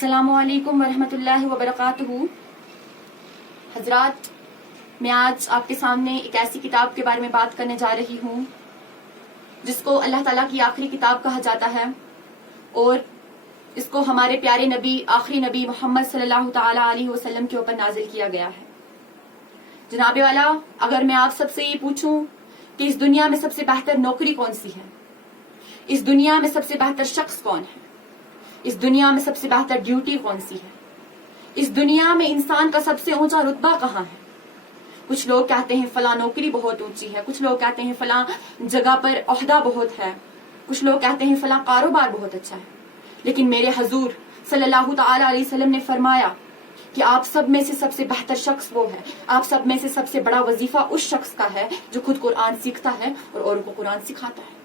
السلام علیکم ورحمۃ اللہ وبرکاتہ۔ حضرات، میں آج آپ کے سامنے ایک ایسی کتاب کے بارے میں بات کرنے جا رہی ہوں جس کو اللہ تعالیٰ کی آخری کتاب کہا جاتا ہے، اور اس کو ہمارے پیارے نبی، آخری نبی محمد صلی اللہ تعالی علیہ وسلم کے اوپر نازل کیا گیا ہے۔ جناب والا، اگر میں آپ سب سے یہ پوچھوں کہ اس دنیا میں سب سے بہتر نوکری کون سی ہے، اس دنیا میں سب سے بہتر شخص کون ہے، اس دنیا میں سب سے بہتر ڈیوٹی کون سی ہے، اس دنیا میں انسان کا سب سے اونچا رتبہ کہاں ہے؟ کچھ لوگ کہتے ہیں فلاں نوکری بہت اونچی ہے، کچھ لوگ کہتے ہیں فلاں جگہ پر عہدہ بہت ہے، کچھ لوگ کہتے ہیں فلاں کاروبار بہت اچھا ہے، لیکن میرے حضور صلی اللہ تعالی علیہ وسلم نے فرمایا کہ آپ سب میں سے سب سے بہتر شخص وہ ہے، آپ سب میں سے سب سے بڑا وظیفہ اس شخص کا ہے جو خود قرآن سیکھتا ہے اور اوروں کو قرآن سکھاتا ہے۔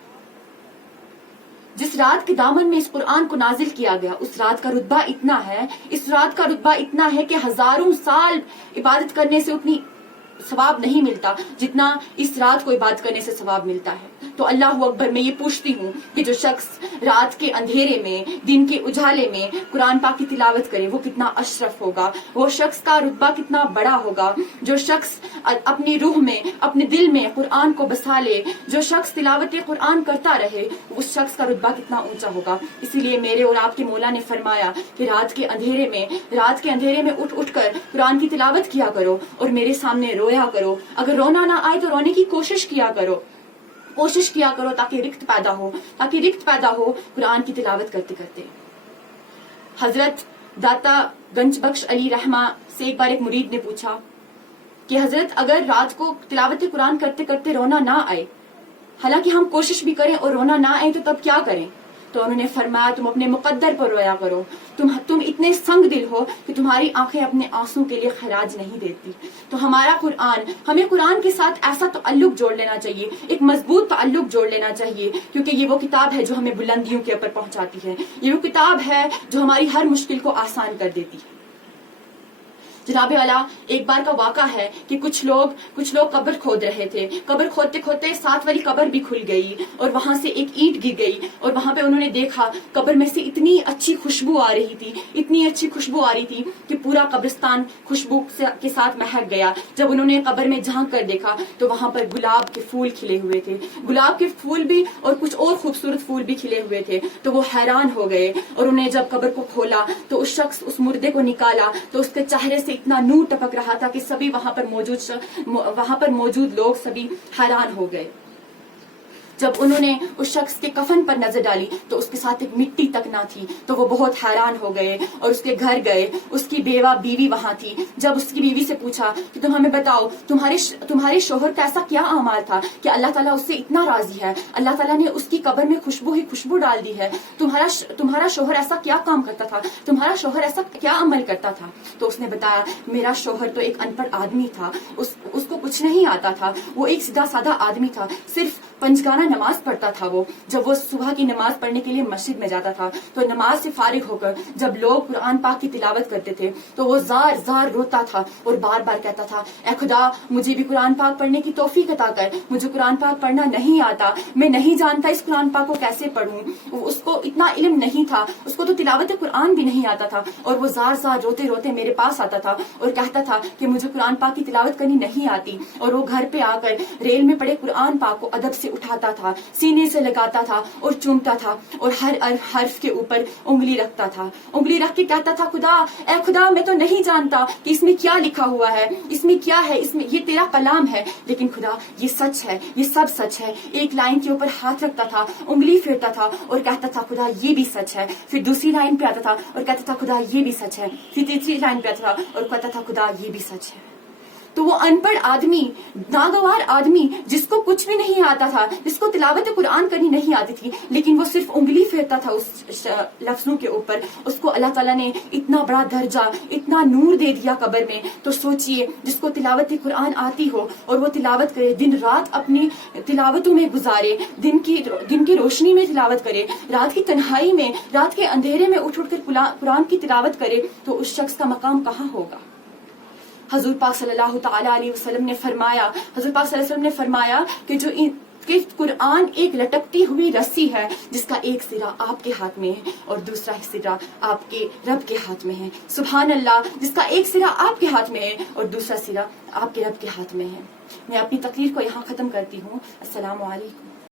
جس رات کے دامن میں اس قرآن کو نازل کیا گیا، اس رات کا رتبہ اتنا ہے، اس رات کا رتبہ اتنا ہے کہ ہزاروں سال عبادت کرنے سے اتنی ثواب نہیں ملتا جتنا اس رات کو عبادت کرنے سے ثواب ملتا ہے۔ تو اللہ اکبر، میں یہ پوچھتی ہوں کہ جو شخص رات کے اندھیرے میں، دن کے اجالے میں قرآن پاک کی تلاوت کرے وہ کتنا اشرف ہوگا، وہ شخص کا رتبہ کتنا بڑا ہوگا۔ جو شخص اپنی روح میں، اپنے دل میں قرآن کو بسا لے، جو شخص تلاوت قرآن کرتا رہے، اس شخص کا رتبہ کتنا اونچا ہوگا۔ اسی لیے میرے اور آپ کے مولا نے فرمایا کہ رات کے اندھیرے میں اٹھ کر قرآن کی تلاوت کیا کرو اور میرے سامنے رویا کرو۔ اگر رونا نہ آئے تو رونے کی کوشش کیا کرو تاکہ رکت پیدا ہو قرآن کی تلاوت کرتے کرتے۔ حضرت داتا گنج بخش علی رحمہ سے ایک بار ایک مرید نے پوچھا کہ حضرت، اگر رات کو تلاوت قرآن کرتے کرتے رونا نہ آئے، حالانکہ ہم کوشش بھی کریں اور رونا نہ آئے، تو تب کیا کریں؟ تو انہوں نے فرمایا تم اپنے مقدر پر رویا کرو، تم اتنے سنگ دل ہو کہ تمہاری آنکھیں اپنے آنسوں کے لیے خراج نہیں دیتی۔ تو ہمیں قرآن کے ساتھ ایسا تعلق جوڑ لینا چاہیے، ایک مضبوط تعلق جوڑ لینا چاہیے، کیونکہ یہ وہ کتاب ہے جو ہمیں بلندیوں کے اوپر پہنچاتی ہے، یہ وہ کتاب ہے جو ہماری ہر مشکل کو آسان کر دیتی ہے۔ جناب والا، ایک بار کا واقعہ ہے کہ کچھ لوگ قبر کھود رہے تھے، قبر کھودتے کھودتے 7 والی قبر بھی کھل گئی اور وہاں سے ایک اینٹ گر گئی، اور وہاں پہ انہوں نے دیکھا قبر میں سے اتنی اچھی خوشبو آ رہی تھی کہ پورا قبرستان خوشبو کے ساتھ مہک گیا۔ جب انہوں نے قبر میں جھانک کر دیکھا تو وہاں پر گلاب کے پھول کھلے ہوئے تھے، گلاب کے پھول بھی اور کچھ اور خوبصورت پھول بھی کھلے ہوئے تھے۔ تو وہ حیران ہو گئے، اور انہیں جب قبر کو کھولا تو اس مردے کو نکالا تو اس کے چہرے سے اتنا نور ٹپک رہا تھا کہ سبھی وہاں پر موجود لوگ سبھی حیران ہو گئے۔ جب انہوں نے اس شخص کے کفن پر نظر ڈالی تو اس کے ساتھ ایک مٹی تک نہ تھی، تو وہ بہت حیران ہو گئے اور اس کے گھر گئے۔ اس کی بیوی وہاں تھی۔ جب اس کی بیوی سے پوچھا کہ تم ہمیں بتاؤ تمہارے شوہر کا ایسا کیا اعمال تھا کہ اللہ تعالیٰ اس سے اتنا راضی ہے، اللہ تعالیٰ نے اس کی قبر میں خوشبو ڈال دی ہے، تمہارا شوہر ایسا کیا کام کرتا تھا، تمہارا شوہر ایسا کیا عمل کرتا تھا؟ تو اس نے بتایا میرا شوہر تو ایک ان پڑھ آدمی تھا، اس کو کچھ نہیں آتا تھا، وہ ایک سیدھا سادہ آدمی تھا، صرف پنجگانہ نماز پڑھتا تھا۔ وہ جب وہ صبح کی نماز پڑھنے کے لیے مسجد میں جاتا تھا تو نماز سے فارغ ہو کر جب لوگ قرآن پاک کی تلاوت کرتے تھے تو وہ زار روتا تھا اور بار بار کہتا تھا اے خدا، مجھے بھی قرآن پاک پڑھنے کی توفیق عطا کر، مجھے قرآن پاک پڑھنا نہیں آتا، میں نہیں جانتا اس قرآن پاک کو کیسے پڑھوں۔ اس کو اتنا علم نہیں تھا، اس کو تو تلاوت قرآن بھی نہیں آتا تھا، اور وہ زار روتے روتے میرے پاس آتا تھا اور کہتا تھا کہ مجھے قرآن پاک کی تلاوت کرنی نہیں آتی، اور وہ گھر پہ آ کر ریل میں پڑے قرآن پاک کو ادب سے اٹھاتا تھا، سینے سے لگاتا تھا اور چومتا تھا، اور ہر حرف کے اوپر انگلی رکھتا تھا، انگلی رکھ کے کہتا تھا اے خدا، میں تو نہیں جانتا کہ اس میں کیا لکھا ہوا ہے، اس میں کیا ہے، اس میں یہ تیرا کلام ہے، لیکن خدا یہ سچ ہے، یہ سب سچ ہے۔ ایک لائن کے اوپر ہاتھ رکھتا تھا، انگلی پھیرتا تھا اور کہتا تھا خدا یہ بھی سچ ہے، پھر دوسری لائن پہ آتا تھا اور کہتا تھا خدا یہ بھی سچ ہے، پھر تیسری لائن پہ آتا تھا اور کہتا تھا خدا یہ بھی سچ ہے۔ تو وہ ان پڑھ آدمی، ناگوار آدمی جس کو کچھ بھی نہیں آتا تھا، جس کو تلاوت قرآن کرنی نہیں آتی تھی، لیکن وہ صرف انگلی پھیرتا تھا اس لفظوں کے اوپر، اس کو اللہ تعالیٰ نے اتنا بڑا درجہ، اتنا نور دے دیا قبر میں۔ تو سوچئے جس کو تلاوت قرآن آتی ہو اور وہ تلاوت کرے، دن رات اپنی تلاوتوں میں گزارے، دن کی روشنی میں تلاوت کرے، رات کی تنہائی میں، رات کے اندھیرے میں اٹھ کر قرآن کی تلاوت کرے، تو اس شخص کا مقام کہاں ہوگا؟ حضور پاک صلی اللہ تعالی علیہ وسلم نے فرمایا کہ جو کہ قرآن ایک لٹکتی ہوئی رسی ہے جس کا ایک سرا آپ کے ہاتھ میں ہے اور دوسرا سرا آپ کے رب کے ہاتھ میں ہے. سبحان اللہ, جس کا ایک سرا آپ کے ہاتھ میں ہے اور دوسرا سرا آپ کے رب کے ہاتھ میں ہے. میں اپنی تقریر کو یہاں ختم کرتی ہوں. السلام علیکم.